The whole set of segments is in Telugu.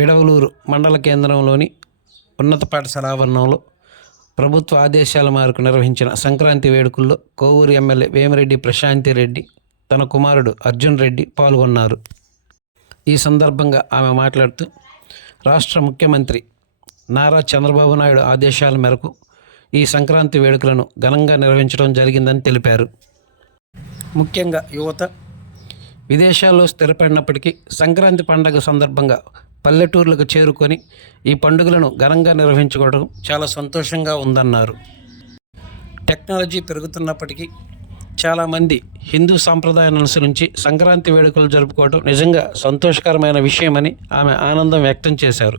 విడవలూరు మండల కేంద్రంలోని ఉన్నత పాఠశాల ఆవరణంలో ప్రభుత్వ ఆదేశాల మేరకు నిర్వహించిన సంక్రాంతి వేడుకల్లో కోవూరు ఎమ్మెల్యే వేమిరెడ్డి ప్రశాంతి రెడ్డి తన కుమారుడు అర్జున్ రెడ్డి పాల్గొన్నారు. ఈ సందర్భంగా ఆమె మాట్లాడుతూ రాష్ట్ర ముఖ్యమంత్రి నారా చంద్రబాబు నాయుడు ఆదేశాల మేరకు ఈ సంక్రాంతి వేడుకలను ఘనంగా నిర్వహించడం జరిగిందని తెలిపారు. ముఖ్యంగా యువత విదేశాల్లో స్థిరపడినప్పటికీ సంక్రాంతి పండుగ సందర్భంగా పల్లెటూర్లకు చేరుకొని ఈ పండుగలను ఘనంగా నిర్వహించుకోవడం చాలా సంతోషంగా ఉందన్నారు. టెక్నాలజీ పెరుగుతున్నప్పటికీ చాలామంది హిందూ సాంప్రదాయాన్ని అనుసరించి సంక్రాంతి వేడుకలు జరుపుకోవడం నిజంగా సంతోషకరమైన విషయమని ఆమె ఆనందం వ్యక్తం చేశారు.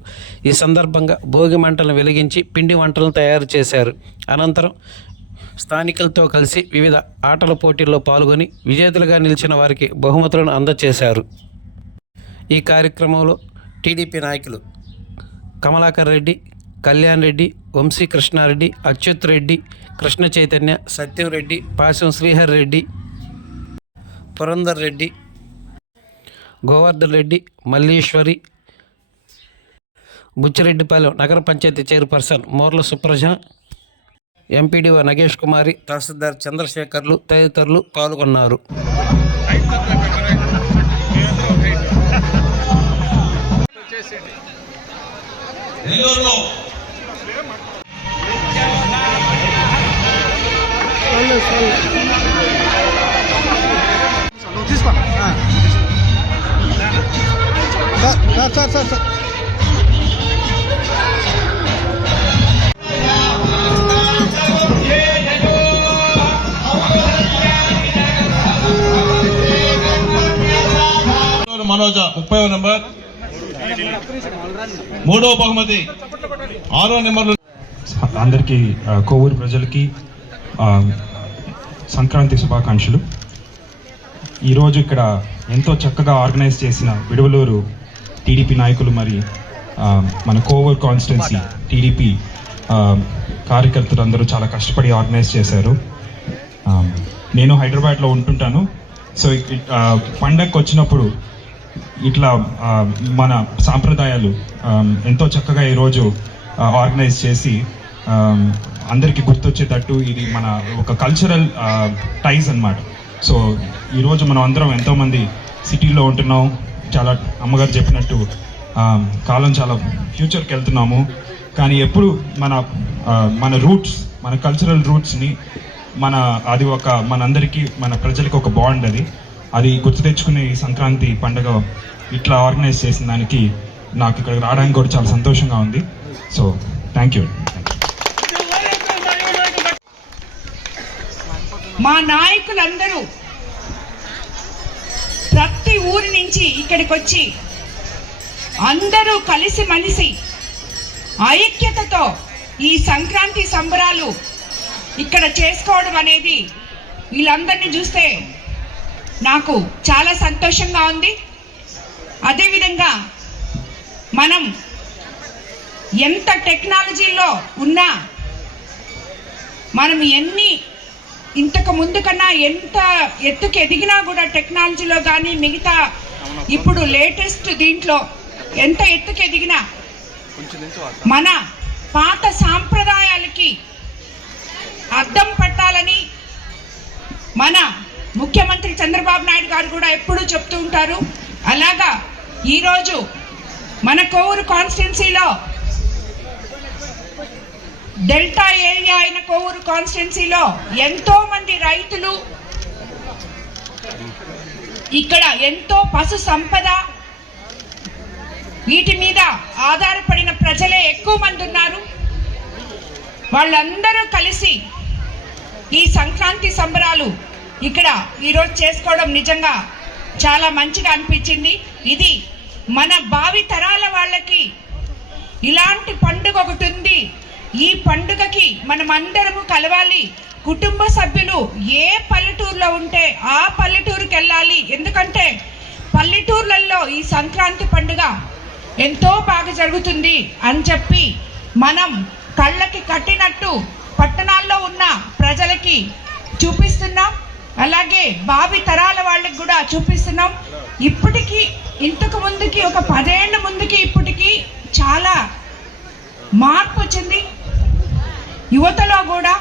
ఈ సందర్భంగా భోగి మంటలను వెలిగించి పిండి వంటలను తయారు చేశారు. అనంతరం స్థానికులతో కలిసి వివిధ ఆటల పోటీల్లో పాల్గొని విజేతలుగా నిలిచిన వారికి బహుమతులను అందజేశారు. ఈ కార్యక్రమంలో టీడీపీ నాయకులు కమలాకర్ రెడ్డి, కళ్యాణ్ రెడ్డి, వంశీ కృష్ణారెడ్డి, అచ్యుత్ రెడ్డి, కృష్ణ చైతన్య, సత్యం రెడ్డి, పాశం శ్రీహర్ రెడ్డి, పురందర్ రెడ్డి, గోవర్ధన్ రెడ్డి, మల్లీశ్వరి, బుచ్చిరెడ్డిపాలెం నగర పంచాయతీ చైర్పర్సన్ మోర్ల సుప్రజ, ఎంపీడీఓ నగేష్ కుమారి, తహసీల్దార్ చంద్రశేఖర్లు తదితరులు పాల్గొన్నారు. సార్ మనోజ 30వ నెంబర్, 3వ బహుమతి 6వ నెంబర్లు. అందరికీ కోవూరు ప్రజలకి సంక్రాంతి శుభాకాంక్షలు. ఈరోజు ఇక్కడ ఎంతో చక్కగా ఆర్గనైజ్ చేసిన విడవలూరు టీడీపీ నాయకులు మరి మన కోవూరు కాన్స్టిట్యున్సీ టీడీపీ కార్యకర్తలు అందరూ చాలా కష్టపడి ఆర్గనైజ్ చేశారు. నేను హైదరాబాద్లో ఉంటుంటాను. సో పండగకు వచ్చినప్పుడు ఇట్లా మన సాంప్రదాయాలు ఎంతో చక్కగా ఈరోజు ఆర్గనైజ్ చేసి అందరికీ గుర్తొచ్చేటట్టు ఇది మన ఒక కల్చరల్ టైజ్ అన్నమాట. సో ఈరోజు మనం అందరం ఎంతోమంది సిటీలో ఉంటున్నాం. చాలా అమ్మగారు చెప్పినట్టు కాలం చాలా ఫ్యూచర్కి వెళ్తున్నాము. కానీ ఎప్పుడు మన రూట్స్, మన కల్చరల్ రూట్స్ని అది ఒక మనందరికీ, మన ప్రజలకి ఒక బాండ్. అది గుర్తు తెచ్చుకునే ఈ సంక్రాంతి పండుగ ఇట్లా ఆర్గనైజ్ చేసిన దానికి నాకు ఇక్కడికి రావడానికి కూడా చాలా సంతోషంగా ఉంది. So thank you. మా నాయకులందరూ ప్రతి ఊరి నుంచి ఇక్కడికి వచ్చి అందరూ కలిసిమెలిసి ఐక్యతతో ఈ సంక్రాంతి సంబరాలు ఇక్కడ చేసుకోవడం అనేది వీళ్ళందరినీ చూస్తే నాకు చాలా సంతోషంగా ఉంది. అదేవిధంగా మనం ఎంత టెక్నాలజీలో ఉన్నా, మనం ఇంతకు ముందు కన్నా ఎంత ఎత్తుకు ఎదిగినా కూడా టెక్నాలజీలో కానీ మిగతా ఇప్పుడు లేటెస్ట్ దీంట్లో ఎంత ఎత్తుకు ఎదిగినా మన పాత సాంప్రదాయాలకి అద్దం పట్టాలని మన ముఖ్యమంత్రి చంద్రబాబు నాయుడు గారు కూడా ఎప్పుడూ చెప్తూ ఉంటారు. అలాగా ఈరోజు మన కోవూరు కాన్స్టిట్యున్సీలో డెల్టా ఏరియా అయిన కోవూరు కాన్స్టిట్యున్సీలో ఎంతో మంది రైతులు, ఇక్కడ ఎంతో పశు సంపద, వీటి మీద ఆధారపడిన ప్రజలే ఎక్కువ మంది ఉన్నారు. వాళ్ళందరూ కలిసి ఈ సంక్రాంతి సంబరాలు ఇక్కడ ఈరోజు చేసుకోవడం నిజంగా చాలా మంచిగా అనిపించింది. ఇది మన భావి తరాల వాళ్ళకి ఇలాంటి పండుగ ఒకటి ఉంది. ఈ పండుగకి మనం అందరము కలవాలి. కుటుంబ సభ్యులు ఏ పల్లెటూరులో ఉంటే ఆ పల్లెటూరుకి వెళ్ళాలి. ఎందుకంటే పల్లెటూర్లలో ఈ సంక్రాంతి పండుగ ఎంతో బాగా జరుగుతుంది అని చెప్పి మనం కళ్ళకి కట్టినట్టు పట్టణాల్లో ఉన్న ప్రజలకి చూపిస్తున్నాం. అలాగే భావి తరాల వాళ్ళకి కూడా చూపిస్తున్నాం. ఇప్పటికీ ఇంతకు ముందుకి ఒక 10 ఏళ్ల ముందుకి ఇప్పటికీ చాలా మార్పు వచ్చింది యువతలో కూడా.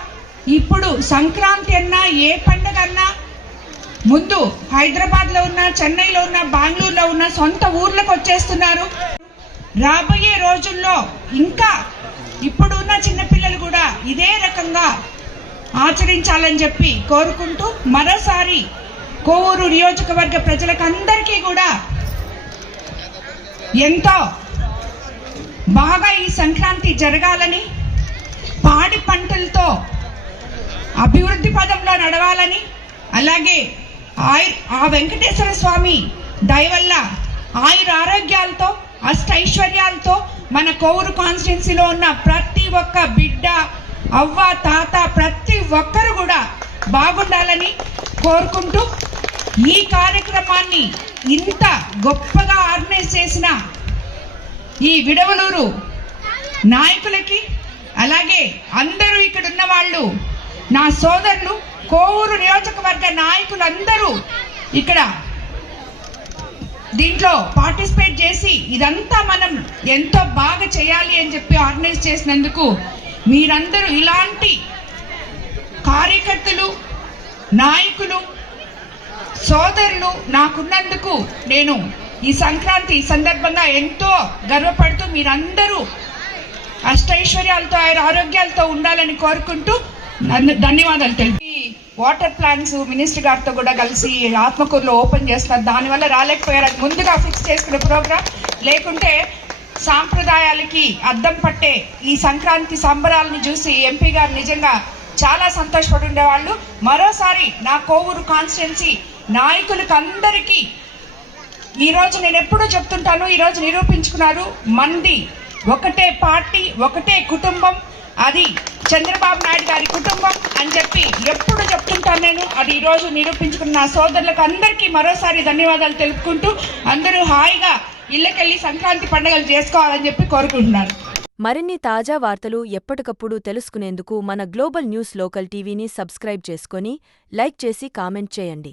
ఇప్పుడు సంక్రాంతి అన్నా ఏ పండుగ అన్నా ముందు హైదరాబాద్లో ఉన్న, చెన్నైలో ఉన్న, బెంగళూరులో ఉన్న సొంత ఊర్లకు వచ్చేస్తున్నారు. రాబోయే రోజుల్లో ఇంకా ఇప్పుడున్న చిన్నపిల్లలు కూడా ఇదే రకంగా ఆచరించాలని చెప్పి కోరుకుంటూ మరోసారి కోవూరు నియోజకవర్గ ప్రజలకు అందరికీ కూడా ఎంతో బాగా ఈ సంక్రాంతి జరగాలని, పాడి పంటలతో అభివృద్ధి పదంలో నడవాలని, అలాగే ఆ వెంకటేశ్వర స్వామి దయ వల్ల ఆయుర ఆరోగ్యాలతో అష్టైశ్వర్యాలతో మన కోవూరు కాన్స్టిట్యున్సీలో ఉన్న ప్రతి ఒక్క బిడ్డ, అవ్వ, తాత ప్రతి ఒక్కరు కూడా బాగుండాలని కోరుకుంటూ ఈ కార్యక్రమాన్ని ఇంత గొప్పగా ఆర్గనైజ్ చేసిన ఈ విడవలూరు నాయకులకి, అలాగే అందరూ ఇక్కడ ఉన్న వాళ్ళు, నా సోదరులు, కోవూరు నియోజకవర్గ నాయకులందరూ ఇక్కడ దీంట్లో పార్టిసిపేట్ చేసి ఇదంతా మనం ఎంతో బాగా చేయాలి అని చెప్పి ఆర్గనైజ్ చేసినందుకు మీరందరూ ఇలాంటి కార్యకర్తలు, నాయకులు, సోదరులు నాకున్నందుకు నేను ఈ సంక్రాంతి సందర్భంగా ఎంతో గర్వపడుతూ మీరందరూ అష్టైశ్వర్యాలతో ఆరోగ్యాలతో ఉండాలని కోరుకుంటూ ధన్యవాదాలు తెలిపి వాటర్ ప్లాంట్స్ మినిస్టర్ గారితో కూడా కలిసి ఆత్మకూరులో ఓపెన్ చేస్తున్నారు. దానివల్ల రాలేకపోయారు. అది ముందుగా ఫిక్స్ చేసుకునే ప్రోగ్రాం. లేకుంటే సాంప్రదాయాలకి అద్దం పట్టే ఈ సంక్రాంతి సంబరాలను చూసి ఎంపీ గారు నిజంగా చాలా సంతోషపడి ఉండేవాళ్ళు. మరోసారి నా కోవూరు కాన్స్టిట్యున్సీ నాయకులకు అందరికీ ఈరోజు నేను ఎప్పుడూ చెప్తుంటాను, ఈరోజు నిరూపించుకున్నారు. మంది ఒకటే పార్టీ, ఒకటే కుటుంబం, అది చంద్రబాబు నాయుడు గారి కుటుంబం అని చెప్పి ఎప్పుడు చెప్తుంటాను నేను. అది ఈరోజు నిరూపించుకున్న నా సోదరులకు అందరికీ మరోసారి ధన్యవాదాలు తెలుపుకుంటూ అందరూ హాయిగా ఇళ్ళకెళ్ళి సంక్రాంతి పండుగలు చేసుకోవాలని చెప్పి కోరుకుంటున్నాను. మరిన్ని తాజా వార్తలు ఎప్పటికప్పుడు తెలుసుకునేందుకు మన గ్లోబల్ న్యూస్ లోకల్ టీవీని సబ్స్క్రైబ్ చేసుకొని లైక్ చేసి కామెంట్ చేయండి.